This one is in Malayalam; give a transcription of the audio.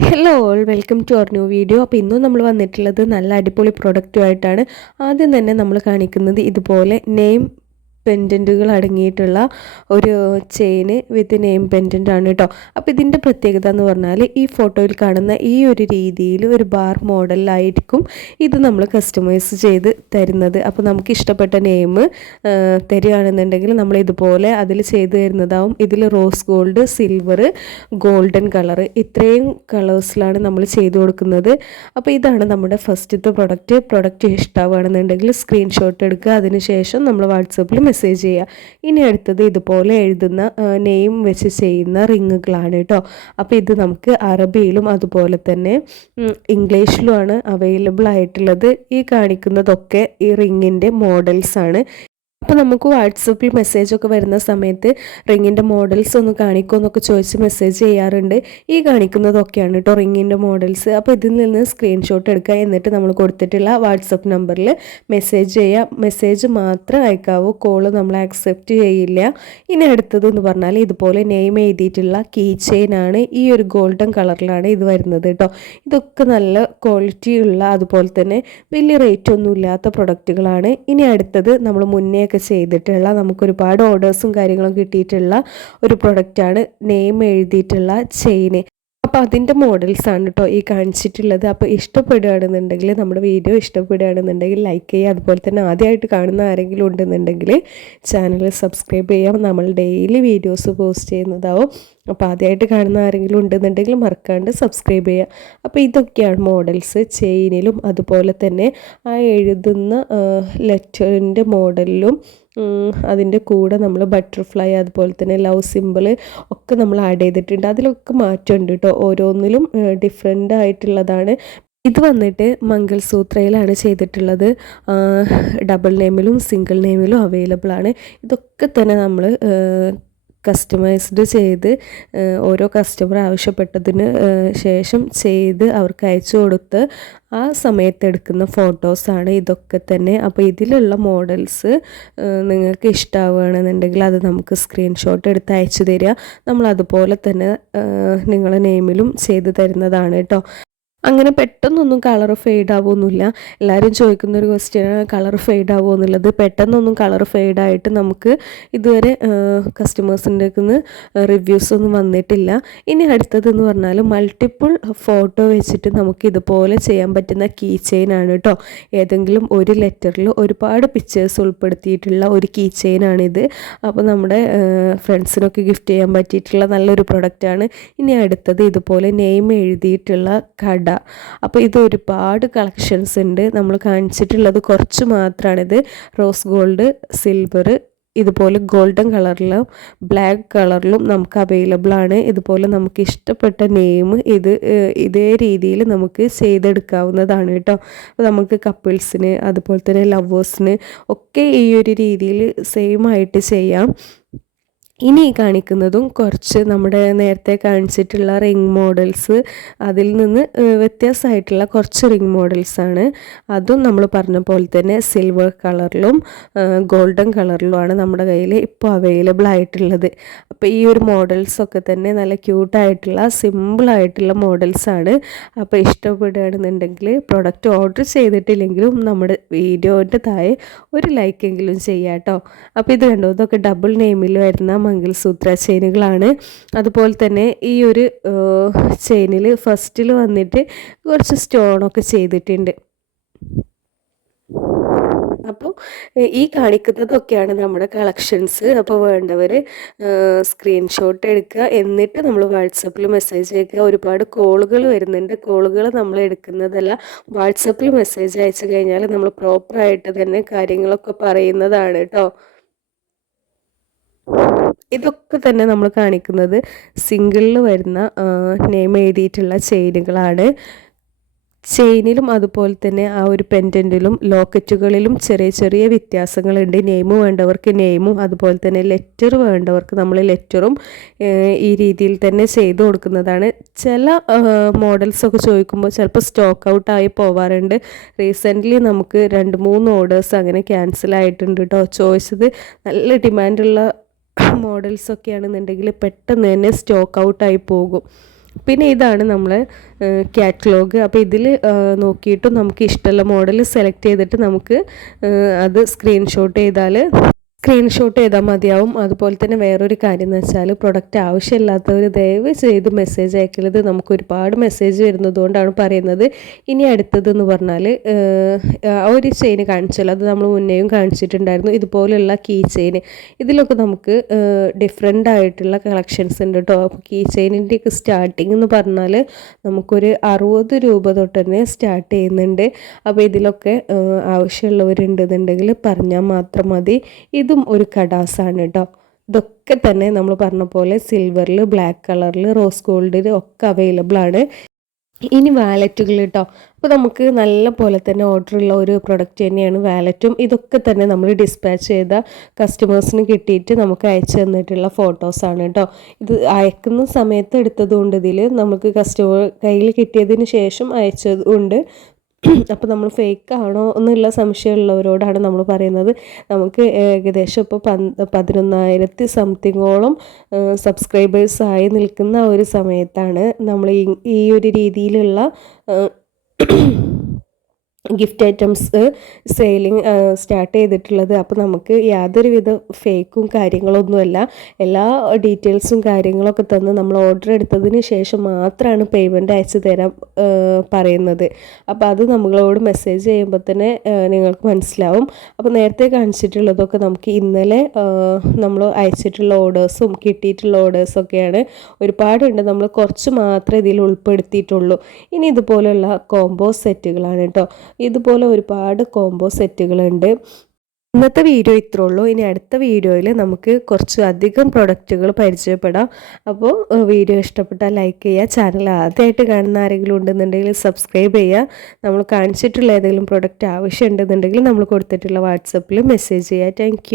Hello all welcome to our new video അപ്പോൾ ഇന്നും നമ്മൾ വന്നിട്ടുള്ളത് നല്ല അടിപൊളി പ്രൊഡക്റ്റുമായിട്ടാണ് ആദ്യം തന്നെ നമ്മൾ കാണിക്കുന്നത് ഇതുപോലെ നെയിം പെൻഡന്റുകൾ അടങ്ങിയിട്ടുള്ള ഒരു ചെയിന് വിത്ത് നെയിം പെൻഡന്റ് ആണ് കേട്ടോ അപ്പോൾ ഇതിന്റെ പ്രത്യേകത എന്ന് പറഞ്ഞാൽ ഈ ഫോട്ടോയിൽ കാണുന്ന ഈ ഒരു രീതിയിൽ ഒരു ബാർ മോഡലിലായിരിക്കും ഇത് നമ്മൾ കസ്റ്റമൈസ് ചെയ്ത് തരുന്നത്. അപ്പോൾ നമുക്ക് ഇഷ്ടപ്പെട്ട നെയിം തരികയാണെന്നുണ്ടെങ്കിൽ നമ്മൾ ഇതുപോലെ അതിൽ ചെയ്ത് തരുന്നതാവും. ഇതിൽ rose gold silver golden colour ഇത്രയും കളേഴ്സിലാണ് നമ്മൾ ചെയ്ത് കൊടുക്കുന്നത്. അപ്പോൾ ഇതാണ് നമ്മുടെ ഫസ്റ്റത്തെ പ്രൊഡക്റ്റ് പ്രൊഡക്റ്റ് ഇഷ്ടമാവുകയാണെന്നുണ്ടെങ്കിൽ സ്ക്രീൻഷോട്ട് എടുക്കുക. അതിനുശേഷം നമ്മൾ വാട്സപ്പിൽ മെസ്സേജ് ചെയ്യുക. ഇനി അടുത്തത് ഇതുപോലെ എഴുതുന്ന നെയിം വെച്ച് ചെയ്യുന്ന റിങ്ങുകളാണ് കേട്ടോ അപ്പോൾ ഇത് നമുക്ക് അറബിയിലും അതുപോലെ തന്നെ ഇംഗ്ലീഷിലുമാണ് അവൈലബിൾ ആയിട്ടുള്ളത്. ഈ കാണിക്കുന്നതൊക്കെ ഈ റിങ്ങിന്റെ മോഡൽസാണ് അപ്പോൾ നമുക്ക് വാട്സപ്പിൽ മെസ്സേജൊക്കെ വരുന്ന സമയത്ത് റിങ്ങിന്റെ മോഡൽസ് ഒന്ന് കാണിക്കുമോ എന്നൊക്കെ ചോദിച്ച് മെസ്സേജ് ചെയ്യാറുണ്ട്. ഈ കാണിക്കുന്നതൊക്കെയാണ് കേട്ടോ റിങ്ങിന്റെ മോഡൽസ് അപ്പോൾ ഇതിൽ നിന്ന് സ്ക്രീൻഷോട്ട് എടുക്കുക എന്നിട്ട് നമ്മൾ കൊടുത്തിട്ടുള്ള വാട്സപ്പ് നമ്പറിൽ മെസ്സേജ് ചെയ്യുക. മെസ്സേജ് മാത്രം അയക്കാവൂ. കോൾ നമ്മൾ ആക്സെപ്റ്റ് ചെയ്യില്ല. ഇനി അടുത്തത് എന്ന് പറഞ്ഞാൽ ഇതുപോലെ നെയിം എഴുതിയിട്ടുള്ള കീ ചെയിൻ ആണ്. ഈ ഒരു ഗോൾഡൻ കളറിലാണ് ഇത് വരുന്നത് കേട്ടോ ഇതൊക്കെ നല്ല ക്വാളിറ്റിയുള്ള അതുപോലെ തന്നെ വലിയ റേറ്റ് ഒന്നും ഇല്ലാത്ത പ്രൊഡക്റ്റുകളാണ് ഇനി അടുത്തത് നമ്മൾ മുന്നേ ഒക്കെ ചെയ്തിട്ടുള്ള നമുക്ക് ഒരുപാട് ഓർഡേഴ്സും കാര്യങ്ങളും കിട്ടിയിട്ടുള്ള ഒരു പ്രൊഡക്റ്റാണ് നെയിം എഴുതിയിട്ടുള്ള ചെയിന് അപ്പോൾ അതിന്റെ മോഡൽസാണ് കേട്ടോ ഈ കാണിച്ചിട്ടുള്ളത്. അപ്പോൾ ഇഷ്ടപ്പെടുകയാണെന്നുണ്ടെങ്കിൽ നമ്മുടെ വീഡിയോ ഇഷ്ടപ്പെടുകയാണെന്നുണ്ടെങ്കിൽ ലൈക്ക് ചെയ്യുക. അതുപോലെ തന്നെ ആദ്യമായിട്ട് കാണുന്ന ആരെങ്കിലും ഉണ്ടെന്നുണ്ടെങ്കിൽ ചാനൽ സബ്സ്ക്രൈബ് ചെയ്യാം. നമ്മൾ ഡെയിലി വീഡിയോസ് പോസ്റ്റ് ചെയ്യുന്നതാവും. അപ്പോൾ ആദ്യമായിട്ട് കാണുന്ന ആരെങ്കിലും ഉണ്ടെന്നുണ്ടെങ്കിൽ മറക്കാണ്ട് സബ്സ്ക്രൈബ് ചെയ്യുക. അപ്പോൾ ഇതൊക്കെയാണ് മോഡൽസ് ചെയിനിലും അതുപോലെ തന്നെ ആ എഴുതുന്ന ലെറ്ററിന്റെ മോഡലിലും അതിന്റെ കൂടെ നമ്മൾ ബട്ടർഫ്ലൈ അതുപോലെ തന്നെ ലവ് സിമ്പിൾ ഒക്കെ നമ്മൾ ആഡ് ചെയ്തിട്ടുണ്ട്. അതിലൊക്കെ മാറ്റമുണ്ട് കേട്ടോ. ഓരോന്നിലും ഡിഫറെന്റ് ആയിട്ടുള്ളതാണ്. ഇത് വന്നിട്ട് മംഗൾസൂത്രയിലാണ് ചെയ്തിട്ടുള്ളത്. ഡബിൾ നെയിമിലും സിംഗിൾ നെയിമിലും അവൈലബിൾ ആണ്. ഇതൊക്കെ തന്നെ നമ്മൾ കസ്റ്റമൈസ്ഡ് ചെയ്ത് ഓരോ കസ്റ്റമർ ആവശ്യപ്പെട്ടതിന് ശേഷം ചെയ്ത് അവർക്ക് അയച്ചു കൊടുത്ത് ആ സമയത്ത് എടുക്കുന്ന ഫോട്ടോസാണ് ഇതൊക്കെ തന്നെ. അപ്പോൾ ഇതിലുള്ള മോഡൽസ് നിങ്ങൾക്ക് ഇഷ്ടമാവുകയാണെന്നുണ്ടെങ്കിൽ അത് നമുക്ക് സ്ക്രീൻഷോട്ട് എടുത്ത് അയച്ചു തരിക. നമ്മൾ അതുപോലെ തന്നെ നിങ്ങളെ നെയിമിലും ചെയ്തു തരുന്നതാണ് കേട്ടോ. അങ്ങനെ പെട്ടെന്നൊന്നും കളർ ഫെയ്ഡ് ആവുമൊന്നുമില്ല എല്ലാവരും ചോദിക്കുന്ന ഒരു ക്വസ്റ്റ്യനാണ് കളർ ഫെയ്ഡ് ആവുമോ എന്നുള്ളത്. പെട്ടെന്നൊന്നും കളർ ഫെയ്ഡ് ആയിട്ട് നമുക്ക് ഇതുവരെ കസ്റ്റമേഴ്സിന്റെ നിന്ന് റിവ്യൂസ് ഒന്നും വന്നിട്ടില്ല. ഇനി അടുത്തതെന്ന് പറഞ്ഞാൽ മൾട്ടിപ്പിൾ ഫോട്ടോ വെച്ചിട്ട് നമുക്ക് ഇതുപോലെ ചെയ്യാൻ പറ്റുന്ന കീ ചെയിൻ ആണ് കേട്ടോ. ഏതെങ്കിലും ഒരു ലെറ്ററിൽ ഒരുപാട് പിക്ചേഴ്സ് ഉൾപ്പെടുത്തിയിട്ടുള്ള ഒരു കീ ചെയിൻ ആണിത് അപ്പോൾ നമ്മുടെ ഫ്രണ്ട്സിനൊക്കെ ഗിഫ്റ്റ് ചെയ്യാൻ പറ്റിയിട്ടുള്ള നല്ലൊരു പ്രൊഡക്റ്റാണ് ഇനി അടുത്തത് ഇതുപോലെ നെയിം എഴുതിയിട്ടുള്ള കട. അപ്പോൾ ഇത് ഒരുപാട് കളക്ഷൻസ് ഉണ്ട്. നമ്മൾ കാണിച്ചിട്ടുള്ളത് കുറച്ച് മാത്രമാണിത് റോസ് ഗോൾഡ് സിൽവർ ഇതുപോലെ ഗോൾഡൻ കളറിലും ബ്ലാക്ക് കളറിലും നമുക്ക് അവൈലബിൾ ആണ്. ഇതുപോലെ നമുക്ക് ഇഷ്ടപ്പെട്ട നെയിം ഇത് ഇതേ രീതിയിൽ നമുക്ക് ചെയ്തെടുക്കാവുന്നതാണ് കേട്ടോ. നമുക്ക് കപ്പിൾസിന് അതുപോലെ തന്നെ ലവേഴ്സിന് ഒക്കെ ഈ ഒരു രീതിയിൽ സെയിം ആയിട്ട് ചെയ്യാം. ഇനി കാണിക്കുന്നതും കുറച്ച് നമ്മുടെ നേരത്തെ കാണിച്ചിട്ടുള്ള റിംഗ് മോഡൽസ് അതിൽ നിന്ന് വ്യത്യാസമായിട്ടുള്ള കുറച്ച് റിംഗ് ആണ്. അതും നമ്മൾ പറഞ്ഞ പോലെ തന്നെ സിൽവർ കളറിലും ഗോൾഡൻ കളറിലുമാണ് നമ്മുടെ കയ്യിൽ ഇപ്പോൾ അവൈലബിൾ ആയിട്ടുള്ളത്. അപ്പോൾ ഈ ഒരു മോഡൽസൊക്കെ തന്നെ നല്ല ക്യൂട്ടായിട്ടുള്ള സിമ്പിളായിട്ടുള്ള മോഡൽസാണ് അപ്പോൾ ഇഷ്ടപ്പെടുകയാണെന്നുണ്ടെങ്കിൽ പ്രൊഡക്റ്റ് ഓർഡർ ചെയ്തിട്ടില്ലെങ്കിലും നമ്മുടെ വീഡിയോന്റെ താഴെ ഒരു ലൈക്കെങ്കിലും ചെയ്യാം കേട്ടോ. അപ്പോൾ ഇത് കണ്ടോ? ഇതൊക്കെ ഡബിൾ നെയിമിൽ വരുന്ന മംഗൾസൂത്ര ചെയിനുകളാണ് അതുപോലെ തന്നെ ഈ ഒരു ചെയിനിൽ ഫസ്റ്റിൽ വന്നിട്ട് കുറച്ച് സ്റ്റോണൊക്കെ ചെയ്തിട്ടുണ്ട്. അപ്പോൾ ഈ കാണിക്കുന്നതൊക്കെയാണ് നമ്മുടെ കളക്ഷൻസ്. അപ്പോൾ വേണ്ടവർ സ്ക്രീൻഷോട്ട് എടുക്കുക. എന്നിട്ട് നമ്മൾ വാട്സപ്പിൽ മെസ്സേജ് അയക്കുക. ഒരുപാട് കോളുകൾ വരുന്നുണ്ട്. കോളുകൾ നമ്മൾ എടുക്കുന്നതല്ല. വാട്സപ്പിൽ മെസ്സേജ് അയച്ചു കഴിഞ്ഞാൽ നമ്മൾ പ്രോപ്പറായിട്ട് തന്നെ കാര്യങ്ങളൊക്കെ പറയുന്നതാണ് കേട്ടോ. ഇതൊക്കെ തന്നെ നമ്മൾ കാണിക്കുന്നത് സിംഗിളിൽ വരുന്ന നെയിം എഴുതിയിട്ടുള്ള ചെയിനുകളാണ്. ചെയിനിലും അതുപോലെ തന്നെ ആ ഒരു പെൻഡന്റിലും ലോക്കറ്റുകളിലും ചെറിയ ചെറിയ വ്യത്യാസങ്ങളുണ്ട്. നെയിം വേണ്ടവർക്ക് നെയിമും അതുപോലെ തന്നെ ലെറ്റർ വേണ്ടവർക്ക് നമ്മൾ ലെറ്ററും ഈ രീതിയിൽ തന്നെ ചെയ്തു കൊടുക്കുന്നതാണ്. ചില മോഡൽസൊക്കെ ചോദിക്കുമ്പോൾ ചിലപ്പോൾ സ്റ്റോക്ക് ഔട്ടായി പോവാറുണ്ട്. റീസെന്റ്ലി നമുക്ക് രണ്ട് മൂന്ന് ഓർഡേഴ്സ് അങ്ങനെ ക്യാൻസൽ ആയിട്ടുണ്ട് കേട്ടോ ചോദിച്ചത് നല്ല ഡിമാൻഡുള്ള മോഡൽസൊക്കെ ആണെന്നുണ്ടെങ്കിൽ പെട്ടെന്ന് തന്നെ സ്റ്റോക്ക് ഔട്ടായി പോകും. പിന്നെ ഇതാണ് നമ്മൾ കാറ്റലോഗ് അപ്പോൾ ഇതിൽ നോക്കിയിട്ട് നമുക്ക് ഇഷ്ടമുള്ള മോഡൽ സെലക്ട് ചെയ്തിട്ട് നമുക്ക് അത് സ്ക്രീൻഷോട്ട് ചെയ്താൽ സ്ക്രീൻഷോട്ട് ചെയ്താൽ മതിയാവും. അതുപോലെ തന്നെ വേറൊരു കാര്യം എന്ന് വെച്ചാൽ പ്രൊഡക്റ്റ് ആവശ്യമില്ലാത്തവർ ദയവ് ചെയ്ത് മെസ്സേജ് അയക്കരുത്. നമുക്ക് ഒരുപാട് മെസ്സേജ് വരുന്നതുകൊണ്ടാണ് പറയുന്നത്. ഇനി അടുത്തതെന്ന് പറഞ്ഞാൽ ഒരു ചെയിൻ കാണിച്ചല്ലോ. അത് നമ്മൾ മുന്നേയും കാണിച്ചിട്ടുണ്ടായിരുന്നു. ഇതുപോലെയുള്ള കീ ചെയിൻ ഇതിലൊക്കെ നമുക്ക് ഡിഫറെന്റ് ആയിട്ടുള്ള കളക്ഷൻസ് ഉണ്ട് കേട്ടോ അപ്പോൾ കീ ചെയിനിന്റെയൊക്കെ സ്റ്റാർട്ടിംഗ് എന്ന് പറഞ്ഞാൽ നമുക്കൊരു അറുപത് രൂപ തൊട്ട് തന്നെ സ്റ്റാർട്ട് ചെയ്യുന്നുണ്ട്. അപ്പോൾ ഇതിലൊക്കെ ആവശ്യമുള്ളവരുണ്ടെന്നുണ്ടെങ്കിൽ പറഞ്ഞാൽ മാത്രം മതി. ഇത് ഇതും ഒരു കടാസാണ് കേട്ടോ. ഇതൊക്കെ തന്നെ നമ്മൾ പറഞ്ഞ പോലെ സിൽവറിൽ ബ്ലാക്ക് കളറിൽ റോസ് ഗോൾഡിൽ ഒക്കെ അവൈലബിൾ ആണ്. ഇനി വാലറ്റുകൾ കേട്ടോ. അപ്പോൾ നമുക്ക് നല്ല പോലെ തന്നെ ഓർഡർ ഉള്ള ഒരു പ്രൊഡക്റ്റ് തന്നെയാണ് വാലറ്റും ഇതൊക്കെ തന്നെ നമ്മൾ ഡിസ്പാച്ച് ചെയ്ത കസ്റ്റമേഴ്സിന് കിട്ടിയിട്ട് നമുക്ക് അയച്ചു തന്നിട്ടുള്ള ഫോട്ടോസാണ് കേട്ടോ. ഇത് അയക്കുന്ന സമയത്ത് എടുത്തതുകൊണ്ട് ഇതിൽ നമുക്ക് കസ്റ്റമർ കയ്യിൽ കിട്ടിയതിന് ശേഷം അയച്ചതുകൊണ്ട് അപ്പോൾ നമ്മൾ ഫേക്ക് ആണോ എന്നുള്ള സംശയമുള്ളവരോടാണ് നമ്മൾ പറയുന്നത്. നമുക്ക് ഏകദേശം ഇപ്പോൾ പതിനൊന്നായിരത്തി സംതിങ്ങോളം സബ്സ്ക്രൈബേഴ്സായി നിൽക്കുന്ന ഒരു സമയത്താണ് നമ്മൾ ഈ ഒരു രീതിയിലുള്ള ഗിഫ്റ്റ് ഐറ്റംസ് സെയിലിംഗ് സ്റ്റാർട്ട് ചെയ്തിട്ടുള്ളത്. അപ്പോൾ നമുക്ക് യാതൊരുവിധ ഫേക്കും കാര്യങ്ങളൊന്നുമല്ല. എല്ലാ ഡീറ്റെയിൽസും കാര്യങ്ങളൊക്കെ തന്ന് നമ്മൾ ഓർഡർ എടുത്തതിന് ശേഷം മാത്രമാണ് പേയ്മെന്റ് അയച്ചു തരാൻ പറയുന്നത്. അപ്പോൾ അത് നമ്മളോട് മെസ്സേജ് ചെയ്യുമ്പോൾ തന്നെ നിങ്ങൾക്ക് മനസ്സിലാവും. അപ്പോൾ നേരത്തെ കാണിച്ചിട്ടുള്ളതൊക്കെ നമുക്ക് ഇന്നലെ നമ്മൾ അയച്ചിട്ടുള്ള ഓർഡേഴ്സും കിട്ടിയിട്ടുള്ള ഓർഡേഴ്സൊക്കെയാണ് ഒരുപാടുണ്ട്. നമ്മൾ കുറച്ച് മാത്രമേ ഇതിൽ ഉൾപ്പെടുത്തിയിട്ടുള്ളൂ. ഇനി ഇതുപോലെയുള്ള കോംബോ സെറ്റുകളാണ് കേട്ടോ ഇതുപോലെ ഒരുപാട് കോംബോ സെറ്റുകളുണ്ട് ഇന്നത്തെ വീഡിയോ ഇത്രേ ഉള്ളൂ. ഇനി അടുത്ത വീഡിയോയിൽ നമുക്ക് കുറച്ച് അധികം പ്രൊഡക്റ്റുകൾ പരിചയപ്പെടാം. അപ്പോൾ വീഡിയോ ഇഷ്ടപ്പെട്ടാൽ ലൈക്ക് ചെയ്യുക. ചാനൽ ആദ്യമായിട്ട് കാണുന്ന ആരെങ്കിലും ഉണ്ടെന്നുണ്ടെങ്കിൽ സബ്സ്ക്രൈബ് ചെയ്യുക. നമ്മൾ കാണിച്ചിട്ടുള്ള ഏതെങ്കിലും പ്രൊഡക്റ്റ് ആവശ്യമുണ്ടെന്നുണ്ടെങ്കിൽ നമ്മൾ കൊടുത്തിട്ടുള്ള വാട്സപ്പിൽ മെസ്സേജ് ചെയ്യുക. താങ്ക്